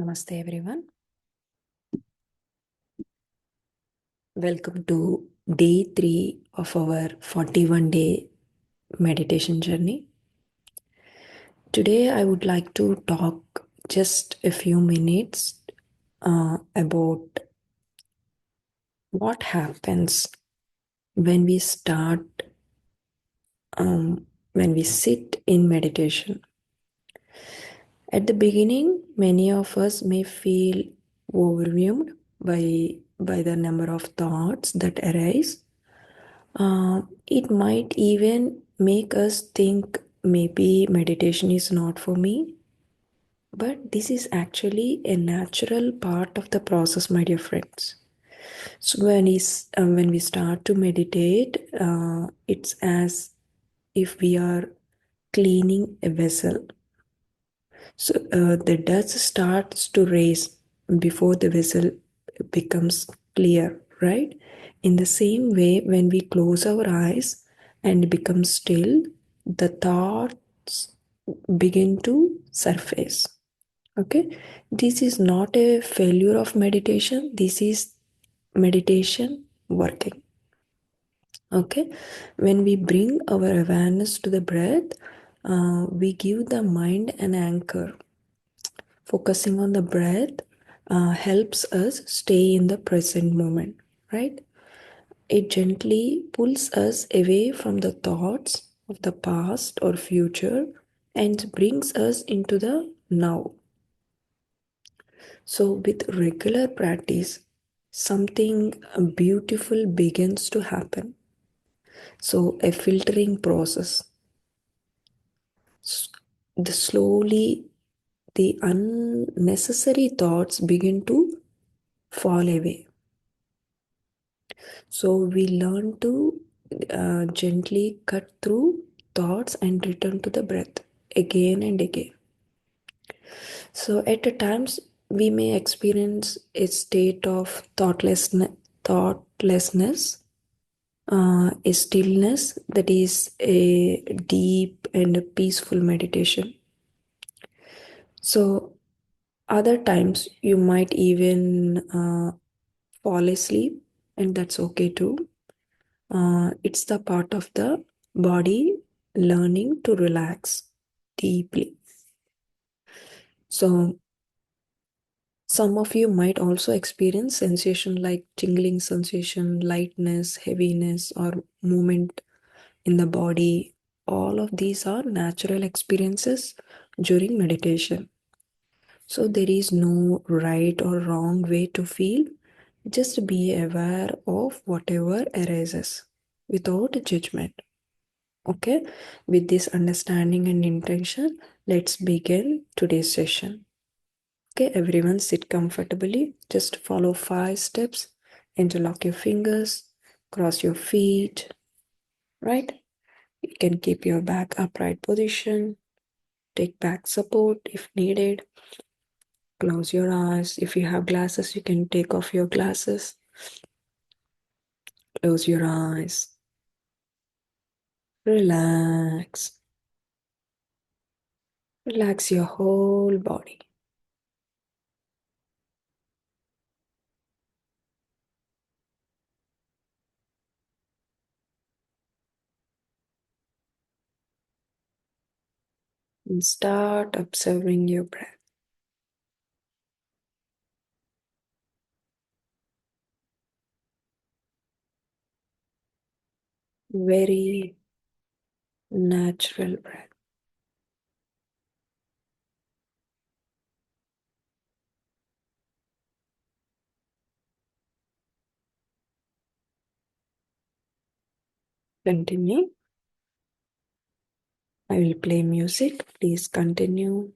Namaste everyone. Welcome to day 3 of our 41-day meditation journey. Today I would like to talk just a few minutes about what happens when we start, when we sit in meditation. At the beginning, many of us may feel overwhelmed by the number of thoughts that arise. It might even make us think maybe meditation is not for me, but this is actually a natural part of the process, my dear friends. So when we start to meditate, it's as if we are cleaning a vessel. So the dust starts to raise before the vessel becomes clear, right? In the same way, when we close our eyes and become still, the thoughts begin to surface. Okay, this is not a failure of meditation, this is meditation working. Okay, when we bring our awareness to the breath, we give the mind an anchor. Focusing on the breath helps us stay in the present moment, right? It gently pulls us away from the thoughts of the past or future and brings us into the now. So, with regular practice, something beautiful begins to happen. So, a filtering process. Slowly, the unnecessary thoughts begin to fall away. So we learn to gently cut through thoughts and return to the breath again and again. So at times we may experience a state of thoughtlessness, a stillness that is a deep and a peaceful meditation. So other times you might even fall asleep, and that's okay too. It's the part of the body learning to relax deeply. So, some of you might also experience sensation like tingling sensation, lightness, heaviness, or movement in the body. All of these are natural experiences during meditation. So, there is no right or wrong way to feel. Just be aware of whatever arises without judgment. Okay, with this understanding and intention, let's begin today's session. Okay, everyone sit comfortably. Just follow 5 steps. Interlock your fingers, cross your feet, right? You can keep your back upright position. Take back support if needed. Close your eyes. If you have glasses, you can take off your glasses. Close your eyes. Relax. Relax your whole body. And start observing your breath. Very natural breath. Continue. I will play music. Please continue.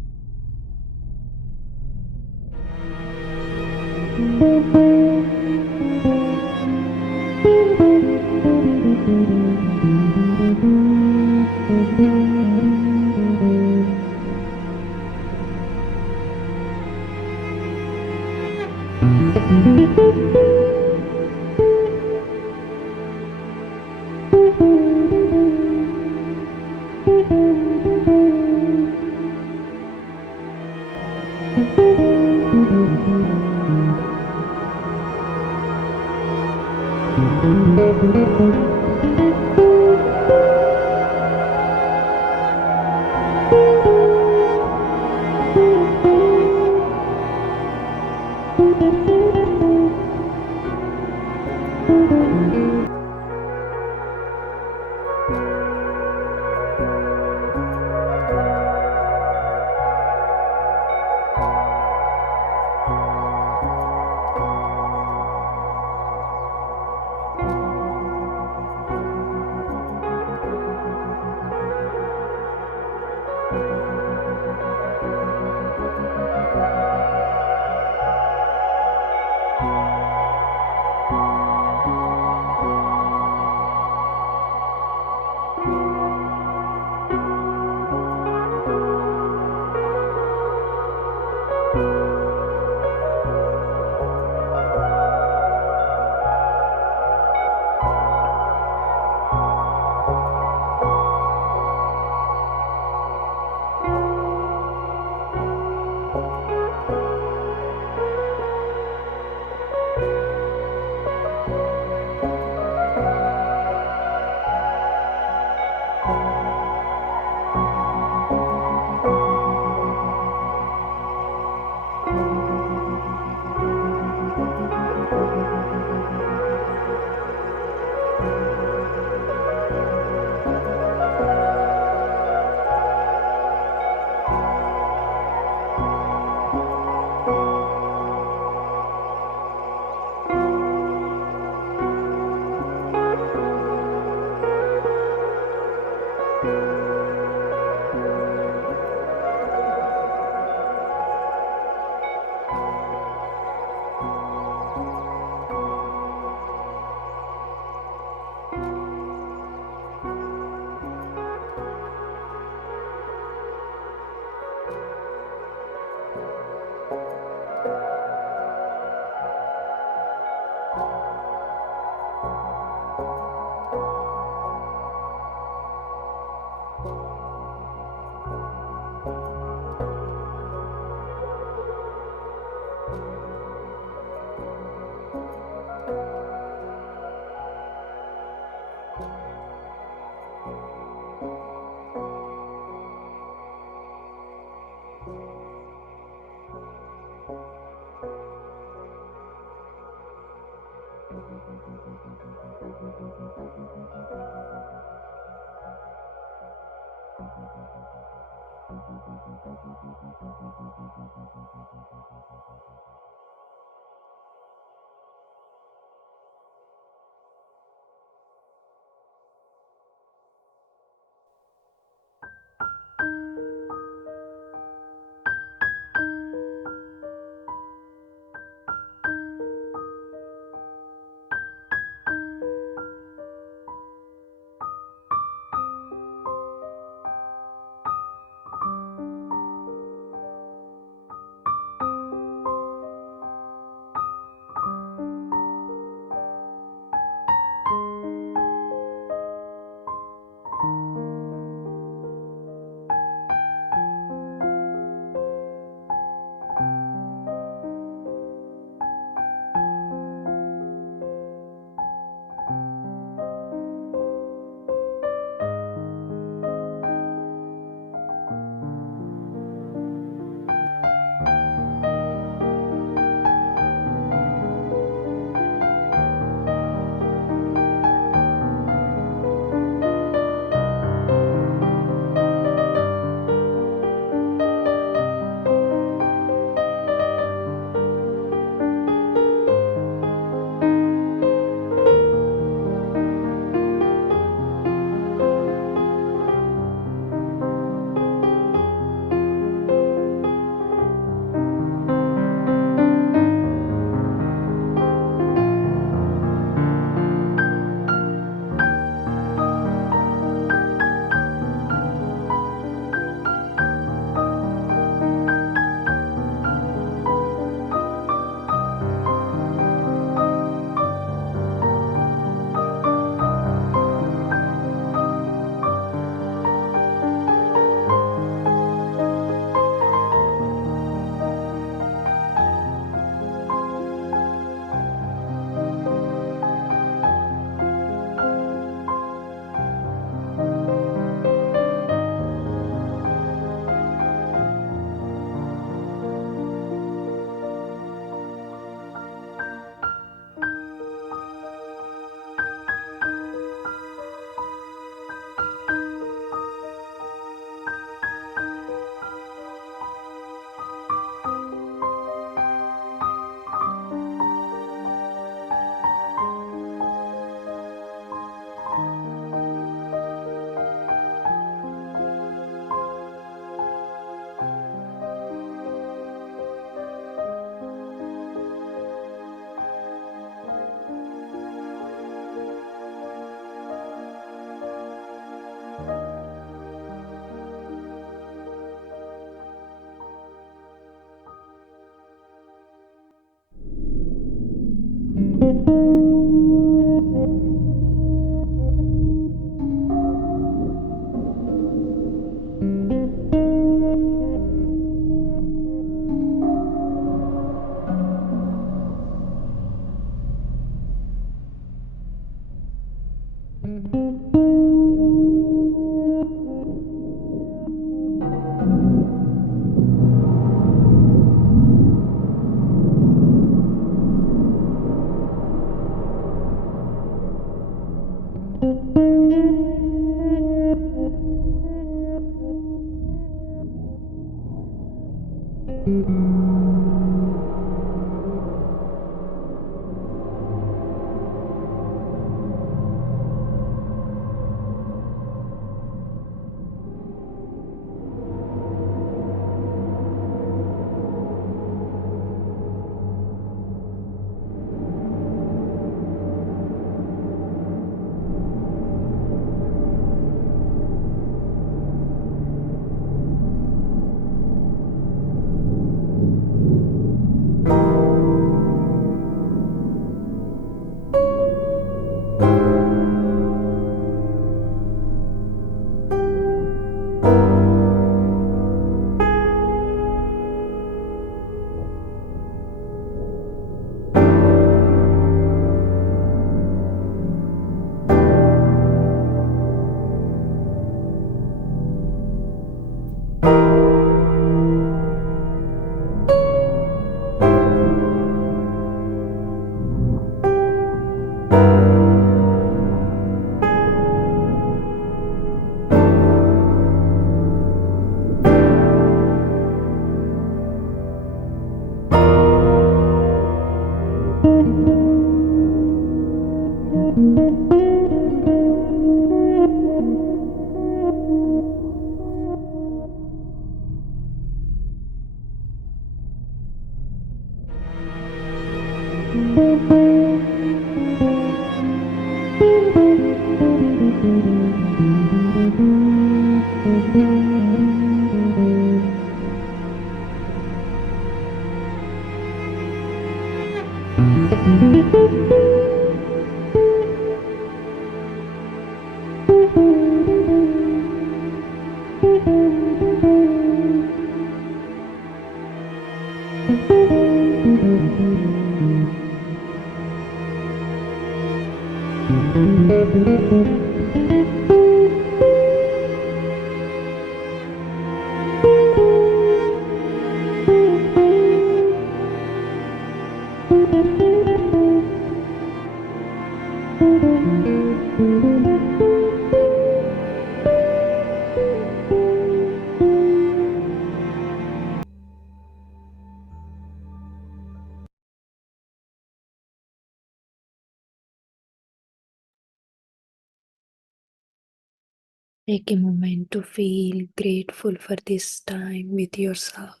Take a moment to feel grateful for this time with yourself.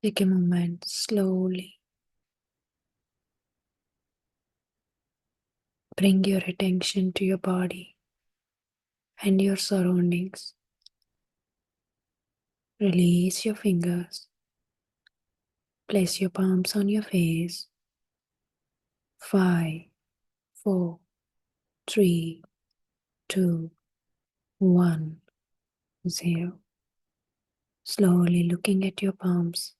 Take a moment slowly. Bring your attention to your body and your surroundings. Release your fingers. Place your palms on your face. 5, 4, 3, 2, 1, 0. Slowly looking at your palms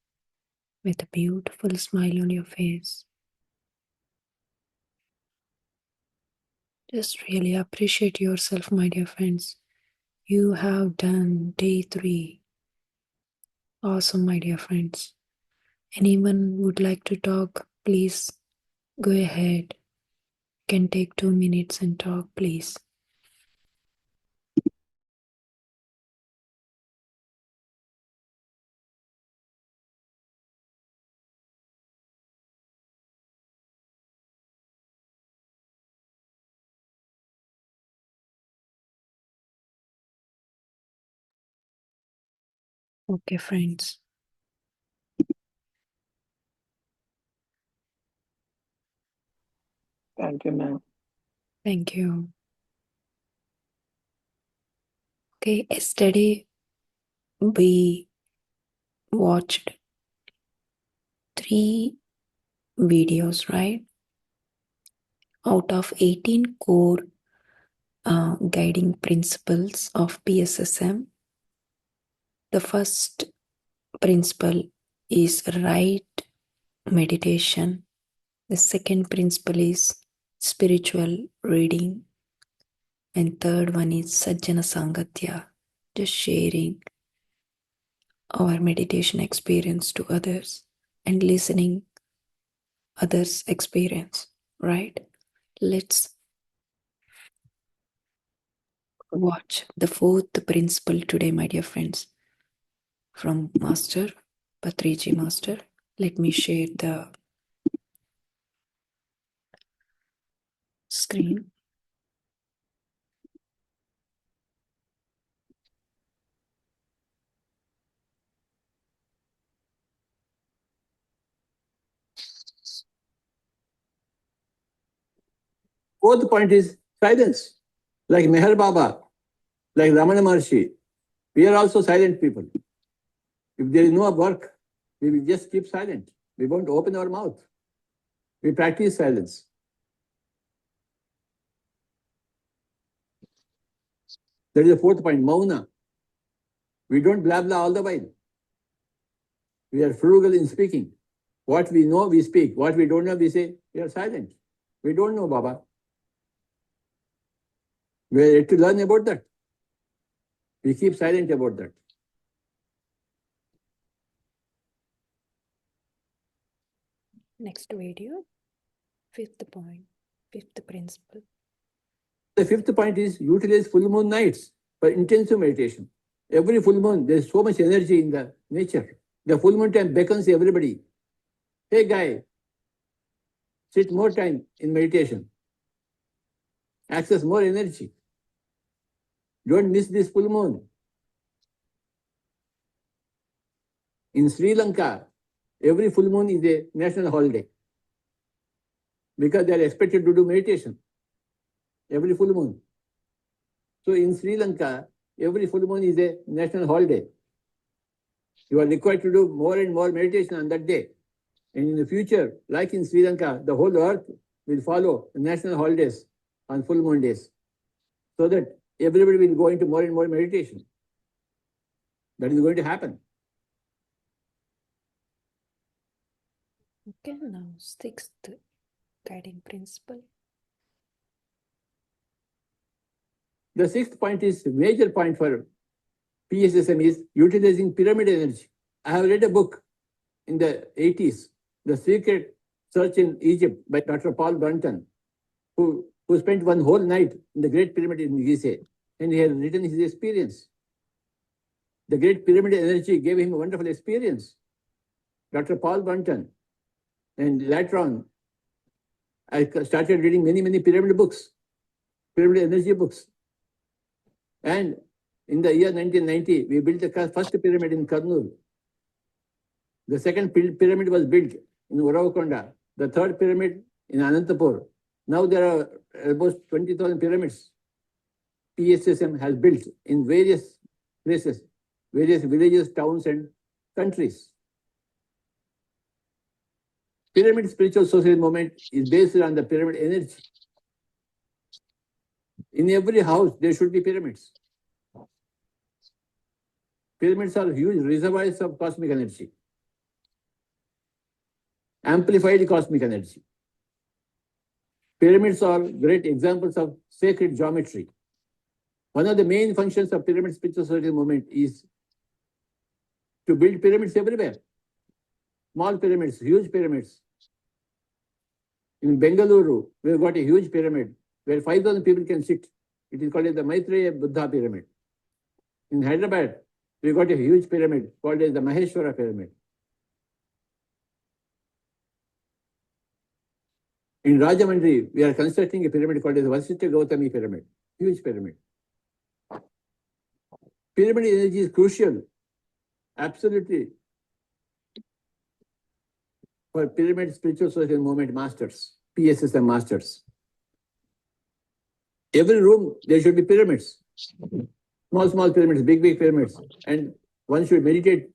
with a beautiful smile on your face. Just really appreciate yourself, my dear friends. You have done day 3. Awesome, my dear friends. Anyone would like to talk? Please go ahead. Can take 2 minutes and talk, please. Okay, friends. Thank you, ma'am. Thank you. Okay, yesterday we watched 3 videos, right? Out of 18 core guiding principles of PSSM. The first principle is right meditation. The second principle is spiritual reading. And third one is Sajjana Sangatya, just sharing our meditation experience to others and listening others' experience, right? Let's watch the fourth principle today, my dear friends, from Master Patriji Master. Let me share the screen. Fourth point is silence. Like Meher Baba, like Ramana Maharshi, we are also silent people. If there is no work, we will just keep silent. We won't open our mouth. We practice silence. That is the fourth point, Mauna. We don't blah blah all the while. We are frugal in speaking. What we know, we speak. What we don't know, we say, we are silent. We don't know, Baba. We are yet to learn about that. We keep silent about that. Next video, fifth point, fifth principle. The fifth point is utilize full moon nights for intensive meditation. Every full moon, there is so much energy in the nature. The full moon time beckons everybody. Hey guy, sit more time in meditation. Access more energy. Don't miss this full moon. In Sri Lanka, every full moon is a national holiday because they are expected to do meditation every full moon. So in Sri Lanka, every full moon is a national holiday. You are required to do more and more meditation on that day. And in the future, like in Sri Lanka, the whole earth will follow the national holidays on full moon days, so that everybody will go into more and more meditation. That is going to happen. Okay, now sixth guiding principle. The sixth point is major point for PSSM is utilizing pyramid energy. I have read a book in the 80s, The Secret Search in Egypt by Dr. Paul Brunton, who spent one whole night in the Great Pyramid in Giza, and he had written his experience. The Great Pyramid energy gave him a wonderful experience. Dr. Paul Brunton. And later on, I started reading many pyramid books, pyramid energy books. And in the year 1990, we built the first pyramid in Kurnool. The second pyramid was built in Uravakonda. The third pyramid in Anantapur. Now there are almost 20,000 pyramids PSSM has built in various places, various villages, towns, and countries. Pyramid spiritual social movement is based on the pyramid energy. In every house, there should be pyramids. Pyramids are huge reservoirs of cosmic energy, amplified cosmic energy. Pyramids are great examples of sacred geometry. One of the main functions of pyramid spiritual social movement is to build pyramids everywhere. Small pyramids, huge pyramids. In Bengaluru, we have got a huge pyramid where 5,000 people can sit. It is called as the Maitreya Buddha pyramid. In Hyderabad, we got a huge pyramid called as the Maheshwara pyramid. In Rajahmundry, we are constructing a pyramid called as Vasishtha Gautami pyramid, huge pyramid. Pyramid energy is crucial, absolutely, for pyramid spiritual social movement masters, PSSM masters. Every room, there should be pyramids. Small pyramids, big pyramids. And one should meditate.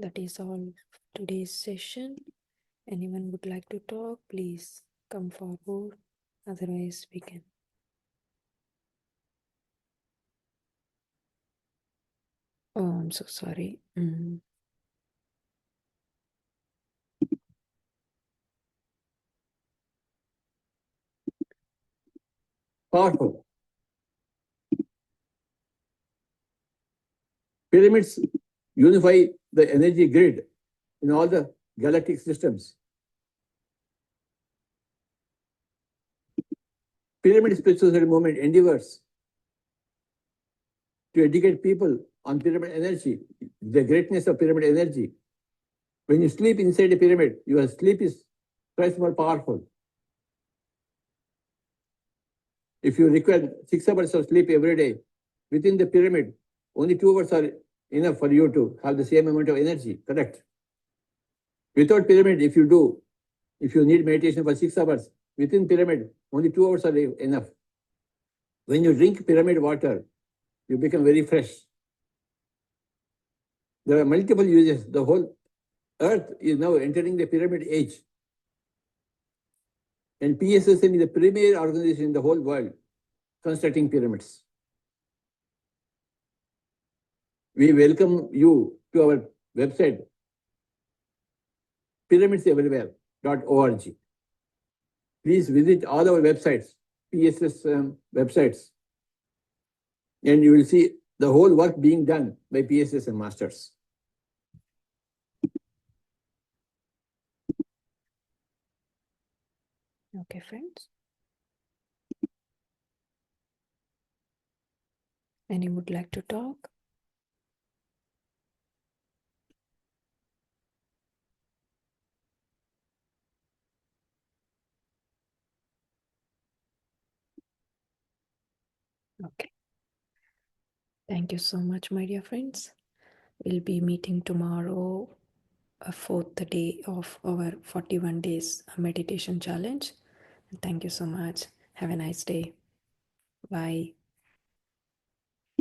That is all today's session. Anyone would like to talk, please come forward. Otherwise, we can. Oh, I'm so sorry. Powerful. Pyramids unify the energy grid in all the galactic systems. Pyramid spiritual movement endeavors to educate people on pyramid energy, the greatness of pyramid energy. When you sleep inside a pyramid, your sleep is twice more powerful. If you require 6 hours of sleep every day, within the pyramid, only 2 hours are enough for you to have the same amount of energy, correct? Without pyramid, if you need meditation for 6 hours, within pyramid, only 2 hours are enough. When you drink pyramid water, you become very fresh. There are multiple uses. The whole earth is now entering the pyramid age. And PSSM is the premier organization in the whole world constructing pyramids. We welcome you to our website, pyramidseverywhere.org. Please visit all our websites, PSS websites, and you will see the whole work being done by PSS and masters. Okay, friends. Any would like to talk? Okay. Thank you so much, my dear friends. We'll be meeting tomorrow, a fourth day of our 41 days meditation challenge. Thank you so much. Have a nice day. Bye.